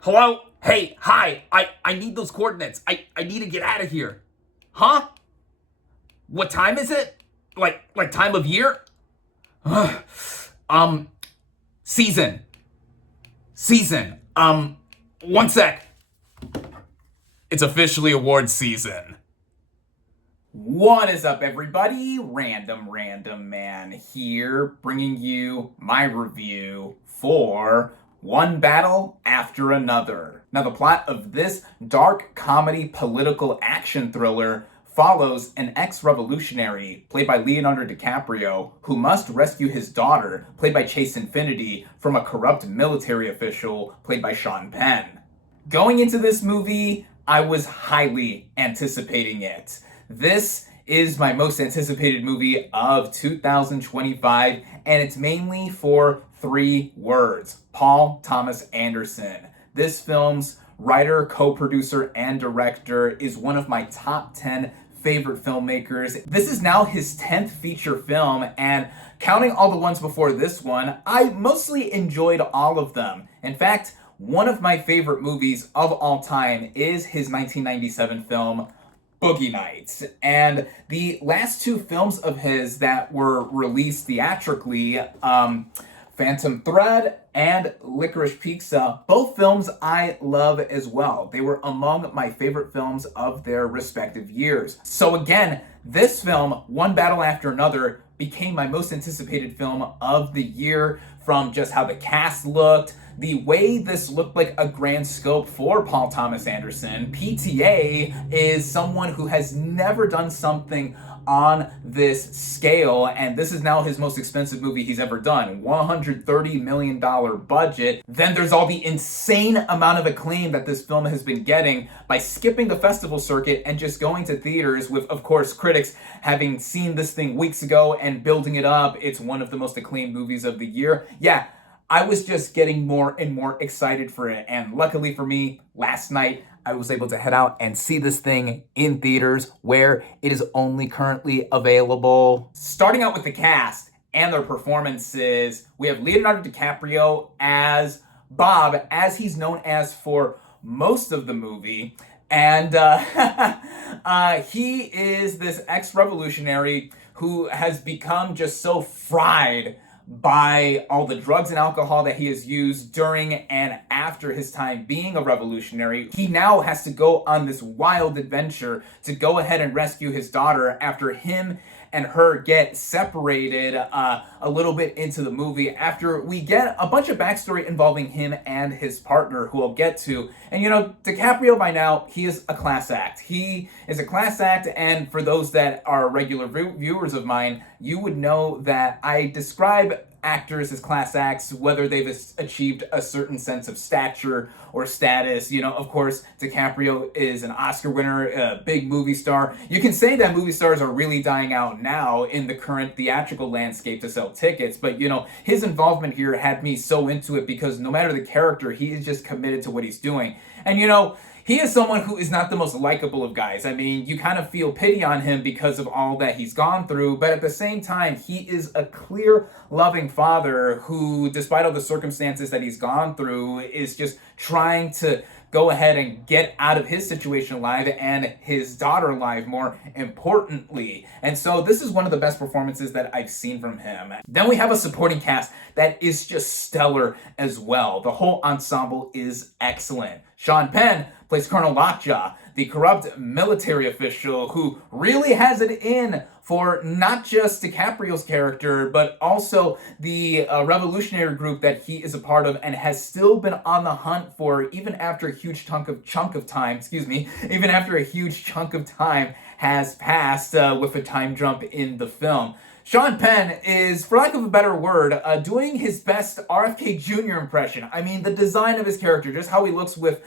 Hello? Hey, hi. I need those coordinates. I need to get out of here. Huh? What time is it? Like time of year? um season. Season. One sec. It's officially awards season. What is up, everybody? Random Man here, bringing you my review for One Battle After Another. Now, the plot of this dark comedy political action thriller follows an ex-revolutionary, played by Leonardo DiCaprio, who must rescue his daughter, played by Chase Infinity, from a corrupt military official, played by Sean Penn. Going into this movie, I was highly anticipating it. This is my most anticipated movie of 2025, and it's mainly for 3 words: Paul Thomas Anderson. This film's writer, co-producer, and director is one of my top 10 favorite filmmakers. This is now his 10th feature film, and counting all the ones before this one, I mostly enjoyed all of them. In fact, one of my favorite movies of all time is his 1997 film, Boogie Nights. And the last 2 films of his that were released theatrically, Phantom Thread and Licorice Pizza, both films I love as well. They were among my favorite films of their respective years. So again, this film, One Battle After Another, became my most anticipated film of the year, from just how the cast looked, the way this looked like a grand scope for Paul Thomas Anderson. PTA is someone who has never done something on this scale, and this is now his most expensive movie he's ever done. $130 million budget. Then there's all the insane amount of acclaim that this film has been getting by skipping the festival circuit and just going to theaters, with, of course, critics having seen this thing weeks ago and building it up. It's one of the most acclaimed movies of the year. Yeah, I was just getting more and more excited for it, and luckily for me, last night I was able to head out and see this thing in theaters, where it is only currently available. Starting out with the cast and their performances, we have Leonardo DiCaprio as Bob, as he's known as for most of the movie. And he is this ex-revolutionary who has become just so fried by all the drugs and alcohol that he has used during and after his time being a revolutionary. He now has to go on this wild adventure to go ahead and rescue his daughter after him and her get separated a little bit into the movie, after we get a bunch of backstory involving him and his partner, who I'll get to. And you know, DiCaprio by now, he is a class act. He is a class act, and for those that are regular viewers of mine, you would know that I describe actors as class acts, whether they've achieved a certain sense of stature or status. You know, of course, DiCaprio is an Oscar winner, a big movie star. You can say that movie stars are really dying out now in the current theatrical landscape to sell tickets, but you know, his involvement here had me so into it because no matter the character, he is just committed to what he's doing. And you know, he is someone who is not the most likable of guys. I mean, you kind of feel pity on him because of all that he's gone through, but at the same time, he is a clear, loving father who, despite all the circumstances that he's gone through, is just trying to go ahead and get out of his situation alive, and his daughter alive, more importantly. And so this is one of the best performances that I've seen from him. Then we have a supporting cast that is just stellar as well. The whole ensemble is excellent. Sean Penn plays Colonel Lockjaw, the corrupt military official who really has it in for not just DiCaprio's character, but also the revolutionary group that he is a part of and has still been on the hunt for, even after a huge chunk of time has passed, with a time jump in the film. Sean Penn is, for lack of a better word, doing his best RFK Jr. impression. I mean, the design of his character, just how he looks with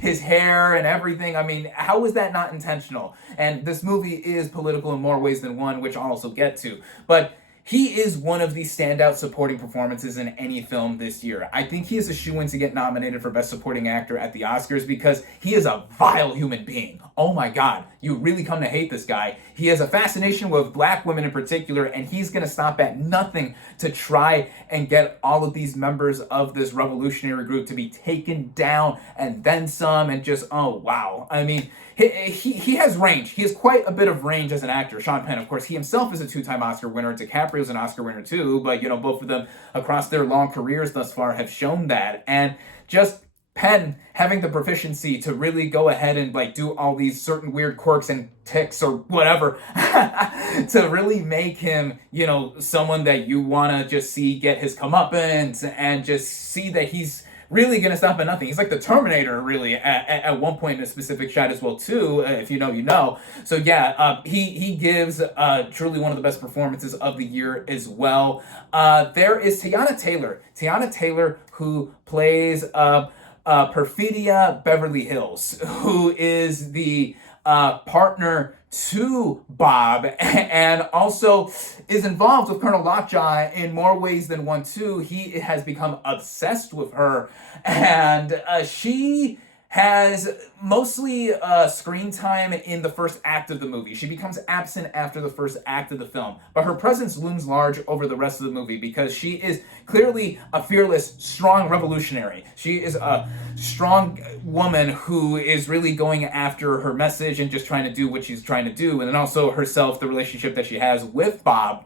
his hair and everything. I mean, how is that not intentional? And this movie is political in more ways than one, which I'll also get to. But he is one of the standout supporting performances in any film this year. I think he is a shoo-in to get nominated for Best Supporting Actor at the Oscars because he is a vile human being. Oh my God, you really come to hate this guy. He has a fascination with black women in particular, and he's going to stop at nothing to try and get all of these members of this revolutionary group to be taken down and then some, and just, oh wow. I mean, he has range. He has quite a bit of range as an actor. Sean Penn, of course, he himself is a two-time Oscar winner. DiCaprio's an Oscar winner too, but both of them across their long careers thus far have shown that. And just Penn having the proficiency to really go ahead and do all these certain weird quirks and tics or whatever to really make him, someone that you want to just see get his comeuppance and just see that he's really gonna stop at nothing. He's like the Terminator, really, at one point in a specific shot as well, too. If you know, you know. So yeah, he gives truly one of the best performances of the year as well. There is Tiana Taylor. Tiana Taylor, who plays Perfidia Beverly Hills, who is the partner to Bob, and also is involved with Colonel Lockjaw in more ways than one too. He has become obsessed with her, and she has mostly screen time in the first act of the movie. She becomes absent after the first act of the film, but her presence looms large over the rest of the movie because she is clearly a fearless, strong revolutionary. She is a strong woman who is really going after her message and just trying to do what she's trying to do, and then also herself, the relationship that she has with Bob,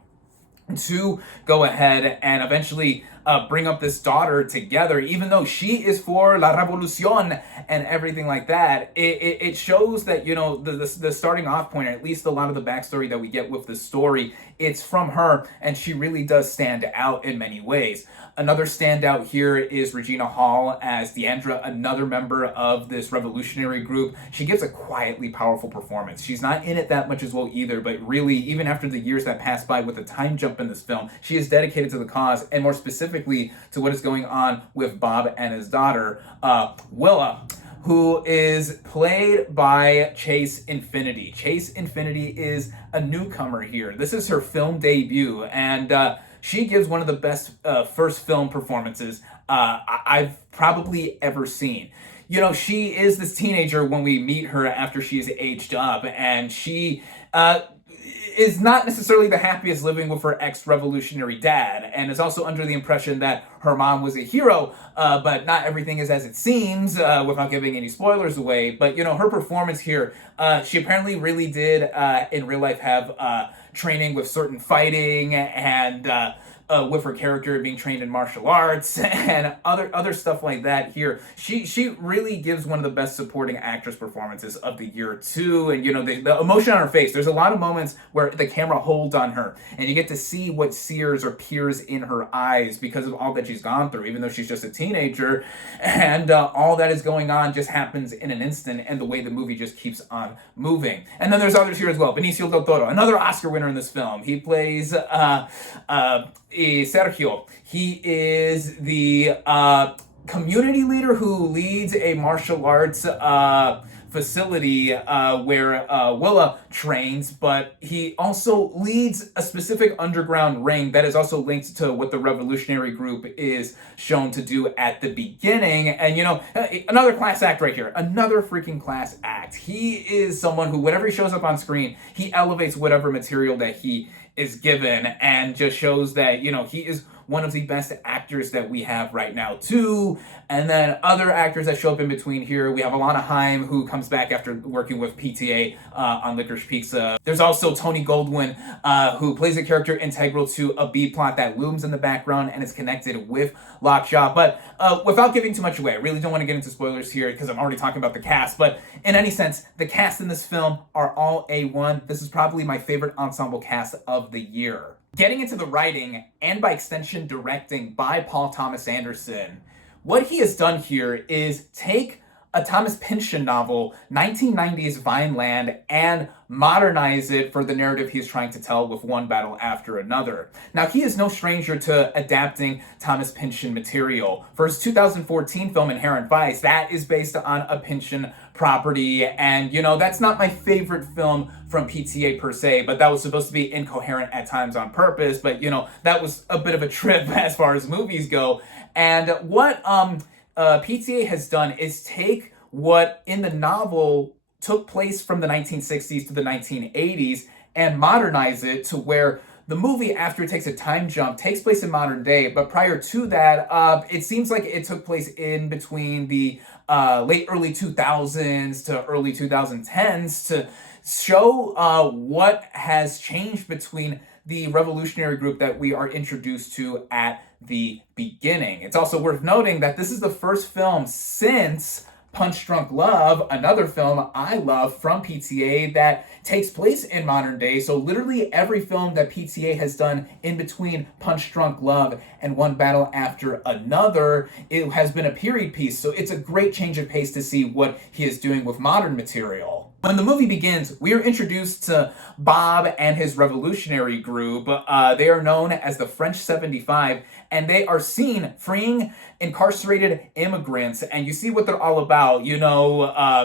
to go ahead and eventually bring up this daughter together, even though she is for La Revolucion and everything like that. It shows that, the starting off point, or at least a lot of the backstory that we get with the story, it's from her, and she really does stand out in many ways. Another standout here is Regina Hall as Deandra, another member of this revolutionary group. She gives a quietly powerful performance. She's not in it that much as well either, but really, even after the years that passed by with the time jump in this film, she is dedicated to the cause, and more specifically to what is going on with Bob and his daughter, Willa, who is played by Chase Infinity. Chase Infinity is a newcomer here. This is her film debut, and she gives one of the best first film performances I've probably ever seen. She is this teenager when we meet her after she's aged up, and she is not necessarily the happiest living with her ex-revolutionary dad, and is also under the impression that her mom was a hero, but not everything is as it seems, without giving any spoilers away. But, her performance here, she apparently really did, in real life, have training with certain fighting, and with her character being trained in martial arts and other stuff like that here. She really gives one of the best supporting actress performances of the year too. And the emotion on her face, there's a lot of moments where the camera holds on her and you get to see what sears or peers in her eyes because of all that she's gone through, even though she's just a teenager, and all that is going on just happens in an instant, and the way the movie just keeps on moving. And then there's others here as well. Benicio del Toro, another Oscar winner in this film. He plays Sergio. He is the community leader who leads a martial arts facility where Willa trains, but he also leads a specific underground ring that is also linked to what the revolutionary group is shown to do at the beginning. And another class act right here, another freaking class act. He is someone who, whenever he shows up on screen, he elevates whatever material that he is given, and just shows that, he is one of the best actors that we have right now too. And then other actors that show up in between here, we have Alana Haim, who comes back after working with PTA on Licorice Pizza. There's also Tony Goldwyn, who plays a character integral to a B plot that looms in the background and is connected with Lockjaw. But without giving too much away, I really don't want to get into spoilers here because I'm already talking about the cast, but in any sense, the cast in this film are all A1. This is probably my favorite ensemble cast of the year. Getting into the writing, and by extension directing, by Paul Thomas Anderson, what he has done here is take a Thomas Pynchon novel, 1990s Vineland, and modernize it for the narrative he's trying to tell with one battle after another. Now, he is no stranger to adapting Thomas Pynchon material. For his 2014 film Inherent Vice, that is based on a Pynchon property. And, that's not my favorite film from PTA per se, but that was supposed to be incoherent at times on purpose. But, that was a bit of a trip as far as movies go. And what PTA has done is take what in the novel took place from the 1960s to the 1980s and modernize it to where the movie, after it takes a time jump, takes place in modern day. But prior to that, it seems like it took place in between the early 2000s to early 2010s to show what has changed between the revolutionary group that we are introduced to at the beginning. It's also worth noting that this is the first film since Punch Drunk Love, another film I love from PTA that takes place in modern day. So literally every film that PTA has done in between Punch Drunk Love and One Battle After Another, it has been a period piece. So it's a great change of pace to see what he is doing with modern material. When the movie begins, we are introduced to Bob and his revolutionary group. They are known as the French 75, and they are seen freeing incarcerated immigrants. And you see what they're all about,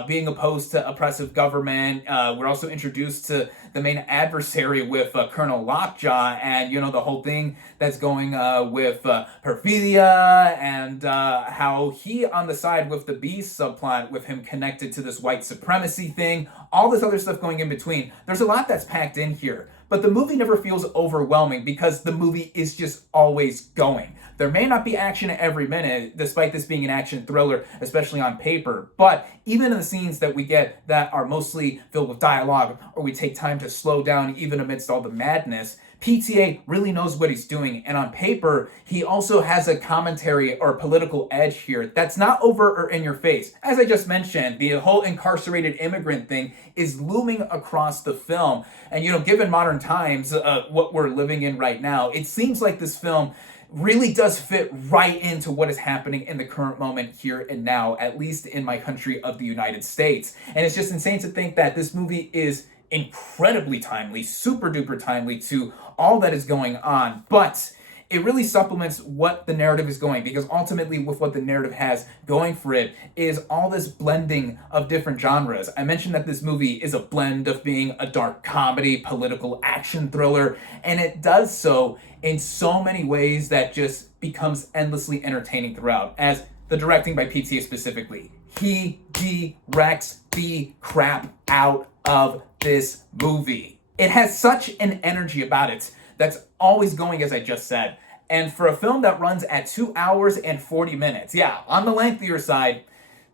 being opposed to oppressive government. We're also introduced to the main adversary with Colonel Lockjaw and, the whole thing that's going with Perfidia and how he on the side with the Beast subplot with him connected to this white supremacy thing, all this other stuff going in between. There's a lot that's packed in here. But the movie never feels overwhelming because the movie is just always going. There may not be action every minute, despite this being an action thriller, especially on paper. But even in the scenes that we get that are mostly filled with dialogue, or we take time to slow down even amidst all the madness, PTA really knows what he's doing. And on paper, he also has a commentary or political edge here that's not overt or in your face. As I just mentioned, the whole incarcerated immigrant thing is looming across the film. And, given modern times, what we're living in right now, it seems like this film really does fit right into what is happening in the current moment here and now, at least in my country of the United States. And it's just insane to think that this movie is incredibly timely, super duper timely to all that is going on, but it really supplements what the narrative is going, because ultimately with what the narrative has going for it is all this blending of different genres. I mentioned that this movie is a blend of being a dark comedy, political action thriller, and it does so in so many ways that just becomes endlessly entertaining throughout, as the directing by PTA specifically. He directs the crap out of this movie. It has such an energy about it that's always going, as I just said. And for a film that runs at 2 hours and 40 minutes, yeah, on the lengthier side,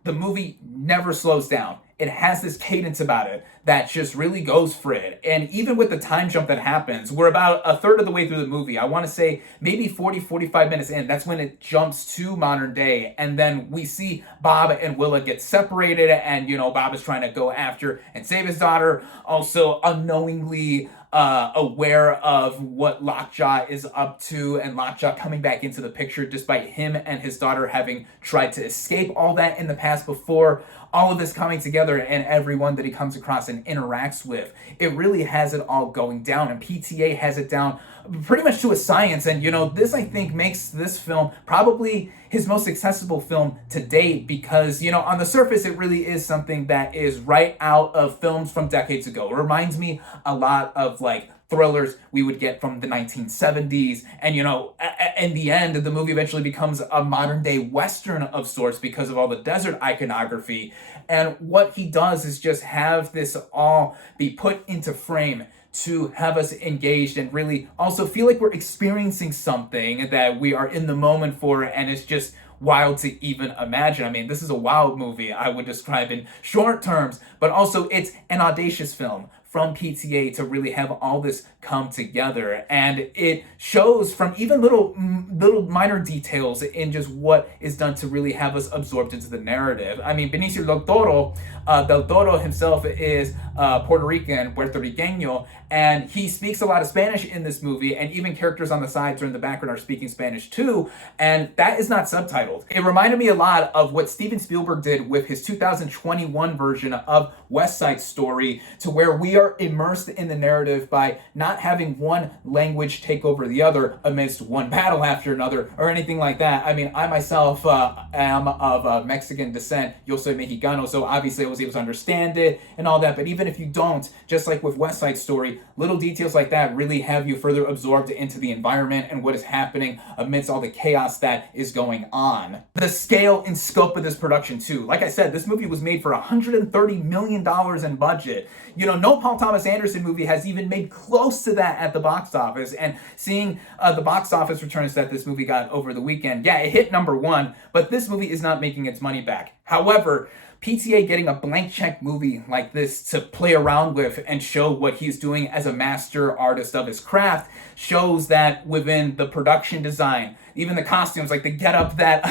the movie never slows down. It has this cadence about it that just really goes for it. And even with the time jump that happens, we're about a third of the way through the movie. I want to say maybe 45 minutes in. That's when it jumps to modern day. And then we see Bob and Willa get separated. And, Bob is trying to go after and save his daughter. Also unknowingly aware of what Lockjaw is up to, and Lockjaw coming back into the picture despite him and his daughter having tried to escape all that in the past before. All of this coming together and everyone that he comes across and interacts with. It really has it all going down, and PTA has it down pretty much to a science. And, this, I think, makes this film probably his most accessible film to date because, on the surface, it really is something that is right out of films from decades ago. It reminds me a lot of, thrillers we would get from the 1970s. And, in the end, the movie eventually becomes a modern day Western of sorts because of all the desert iconography. And what he does is just have this all be put into frame to have us engaged and really also feel like we're experiencing something that we are in the moment for, and it's just wild to even imagine. I mean, this is a wild movie, I would describe in short terms, but also it's an audacious film from PTA to really have all this come together. And it shows from even little minor details in just what is done to really have us absorbed into the narrative. I mean, Benicio del Toro himself is Puerto Rican, Puertorriqueño, and he speaks a lot of Spanish in this movie, and even characters on the sides or in the background are speaking Spanish too, and that is not subtitled. It reminded me a lot of what Steven Spielberg did with his 2021 version of West Side Story, to where we are immersed in the narrative by not not having one language take over the other amidst one battle after another or anything like that. I mean, I myself am of Mexican descent, yo soy mexicano, so obviously I was able to understand it and all that. But even if you don't, just like with West Side Story, little details like that really have you further absorbed into the environment and what is happening amidst all the chaos that is going on. The scale and scope of this production too. Like I said, this movie was made for $130 million in budget. You know, no Paul Thomas Anderson movie has even made close to that at the box office. And seeing the box office returns that this movie got over the weekend, yeah, it hit #1, but this movie is not making its money back. However, PTA getting a blank check movie like this to play around with and show what he's doing as a master artist of his craft shows that within the production design, even the costumes, like the getup that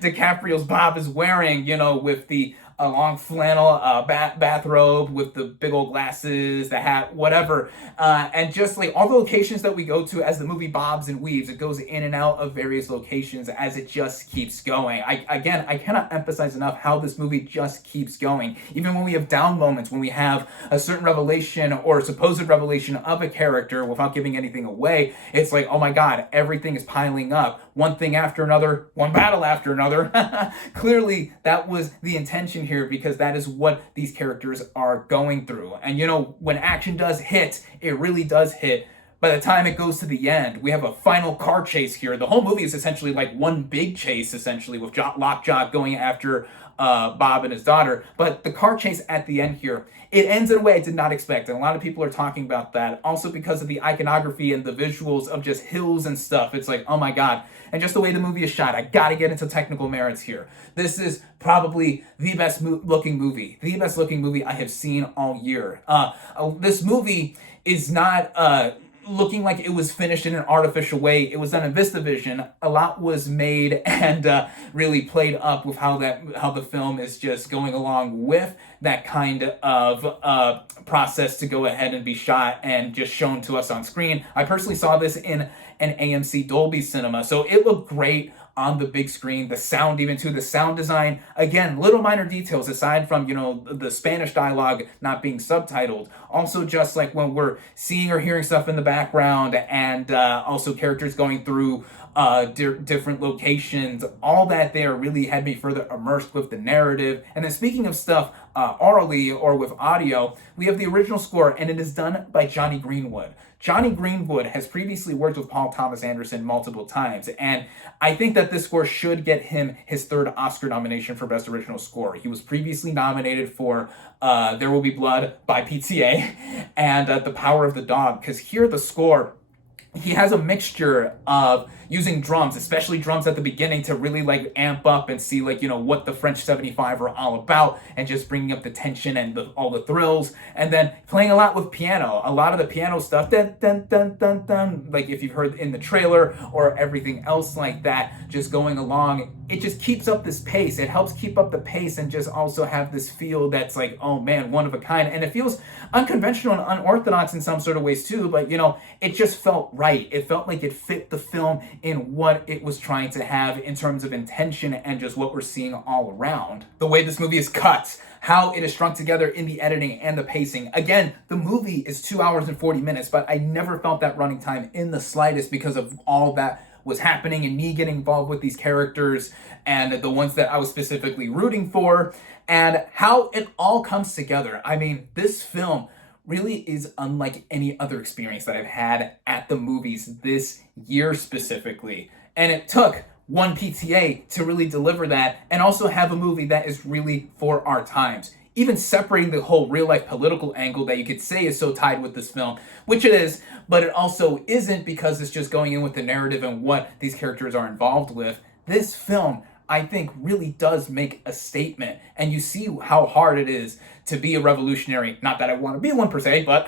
DiCaprio's Bob is wearing, you know, with the a long flannel bathrobe with the big old glasses, the hat, whatever. And just like all the locations that we go to as the movie bobs and weaves, it goes in and out of various locations as it just keeps going. I cannot emphasize enough how this movie just keeps going. Even when we have down moments, when we have a certain revelation or supposed revelation of a character without giving anything away, it's like, oh my God, everything is piling up. One thing after another, one battle after another. Clearly, that was the intention here because that is what these characters are going through. And you know, when action does hit, it really does hit. By the time it goes to the end, we have a final car chase here. The whole movie is essentially like one big chase, essentially, with Lockjaw going after Bob and his daughter. But the car chase at the end here, it ends in a way I did not expect. And a lot of people are talking about that. Also because of the iconography and the visuals of just hills and stuff. It's like, oh my God. And just the way the movie is shot, I gotta get into technical merits here. This is probably the best looking movie. The best looking movie I have seen all year. This movie is not looking like it was finished in an artificial way. It was done in VistaVision. A lot was made and really played up with how the film is just going along with that kind of process to go ahead and be shot and just shown to us on screen. I personally saw this in an AMC Dolby Cinema, so it looked great on the big screen. The sound, even too, the sound design, again, little minor details aside from, you know, the Spanish dialogue not being subtitled. Also, just like when we're seeing or hearing stuff in the background and also characters going through different locations, all that there really had me further immersed with the narrative. And then speaking of stuff orally or with audio, we have the original score, and it is done by Johnny Greenwood. Johnny Greenwood has previously worked with Paul Thomas Anderson multiple times, and I think that this score should get him his third Oscar nomination for Best Original Score. He was previously nominated for There Will Be Blood by PTA and The Power of the Dog, because here the score, he has a mixture of using drums, especially drums at the beginning, to really like amp up and see like, you know, what the French 75 are all about, and just bringing up the tension and all the thrills, and then playing a lot with piano. A lot of the piano stuff, dun, dun, dun, dun, dun, like if you've heard in the trailer or everything else like that, just going along, it just keeps up this pace. It helps keep up the pace and just also have this feel that's like, oh man, one of a kind. And it feels unconventional and unorthodox in some sort of ways too, but you know, it just felt right. It felt like it fit the film in what it was trying to have in terms of intention and just what we're seeing all around. The way this movie is cut, how it is strung together in the editing and the pacing. Again, the movie is 2 hours and 40 minutes, but I never felt that running time in the slightest because of all that was happening and me getting involved with these characters and the ones that I was specifically rooting for and how it all comes together. I mean, this film really is unlike any other experience that I've had at the movies this year specifically. And it took one PTA to really deliver that and also have a movie that is really for our times. Even separating the whole real life political angle that you could say is so tied with this film, which it is, but it also isn't because it's just going in with the narrative and what these characters are involved with. This film, I think, really does make a statement, and you see how hard it is to be a revolutionary. Not that I want to be one per se, but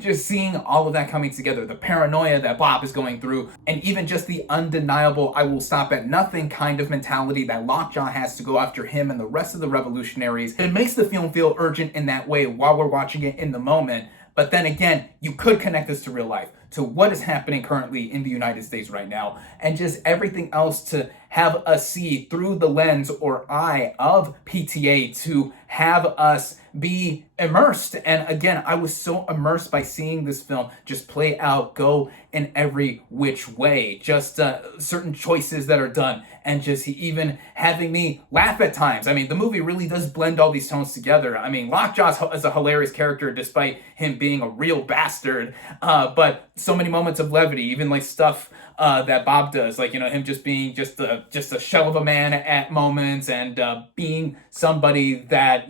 just seeing all of that coming together, the paranoia that Bob is going through, and even just the undeniable I will stop at nothing kind of mentality that Lockjaw has to go after him and the rest of the revolutionaries. It makes the film feel urgent in that way while we're watching it in the moment. But then again, you could connect this to real life, to what is happening currently in the United States right now, and just everything else to have us see through the lens or eye of PTA, to have us be immersed. And again, I was so immersed by seeing this film just play out, go in every which way, just certain choices that are done, and just even having me laugh at times. I mean, the movie really does blend all these tones together. I mean, Lockjaw is a hilarious character despite him being a real bastard, but so many moments of levity, even like stuff that Bob does, like, him just being just a shell of a man at moments, and being somebody that,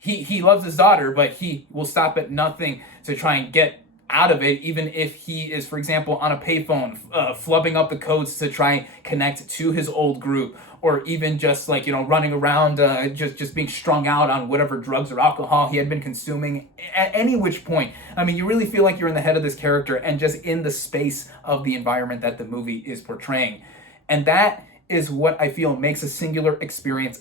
he loves his daughter, but he will stop at nothing to try and get out of it, even if he is, for example, on a payphone, flubbing up the codes to try and connect to his old group, or even just like, running around, just being strung out on whatever drugs or alcohol he had been consuming at any which point. I mean, you really feel like you're in the head of this character and just in the space of the environment that the movie is portraying. And that is what I feel makes a singular experience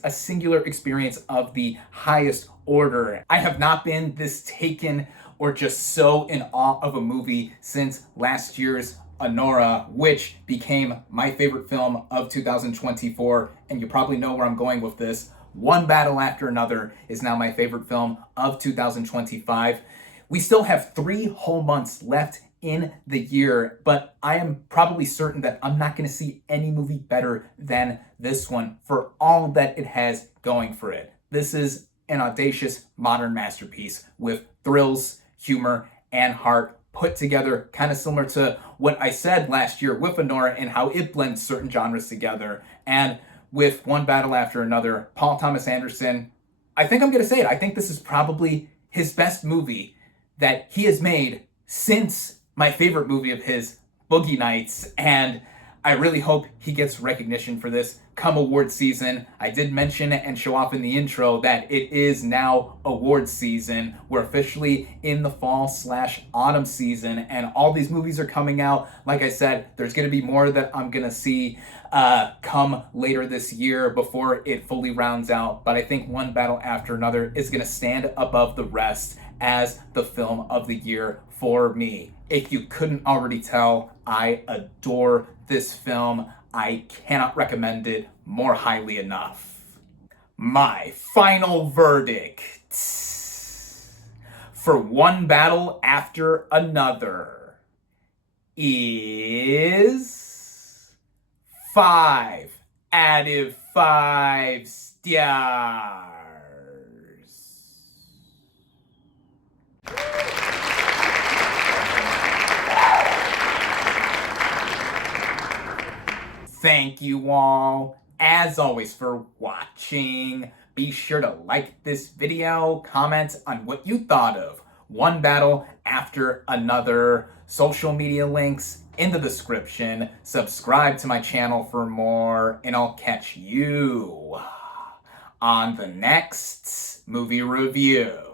of the highest order. I have not been this taken or just so in awe of a movie since last year's Honora, which became my favorite film of 2024. And you probably know where I'm going with this. One Battle After Another is now my favorite film of 2025. We still have 3 whole months left in the year, but I am probably certain that I'm not going to see any movie better than this one for all that it has going for it. This is an audacious modern masterpiece with thrills, humor, and heart put together, kind of similar to what I said last year with Honora and how it blends certain genres together. And with One Battle After Another, Paul Thomas Anderson, I think I'm going to say it, I think this is probably his best movie that he has made since my favorite movie of his, Boogie Nights, and I really hope he gets recognition for this come award season. I did mention and show off in the intro that it is now award season. We're officially in the fall/autumn season, and all these movies are coming out. Like I said, there's going to be more that I'm going to see come later this year before it fully rounds out. But I think One Battle After Another is going to stand above the rest as the film of the year for me. If you couldn't already tell, I adore this film. I cannot recommend it more highly enough. My final verdict for One Battle After Another is 5 out of 5 stars. Thank you all, as always, for watching. Be sure to like this video, comment on what you thought of One Battle After Another. Social media links in the description. Subscribe to my channel for more, and I'll catch you on the next movie review.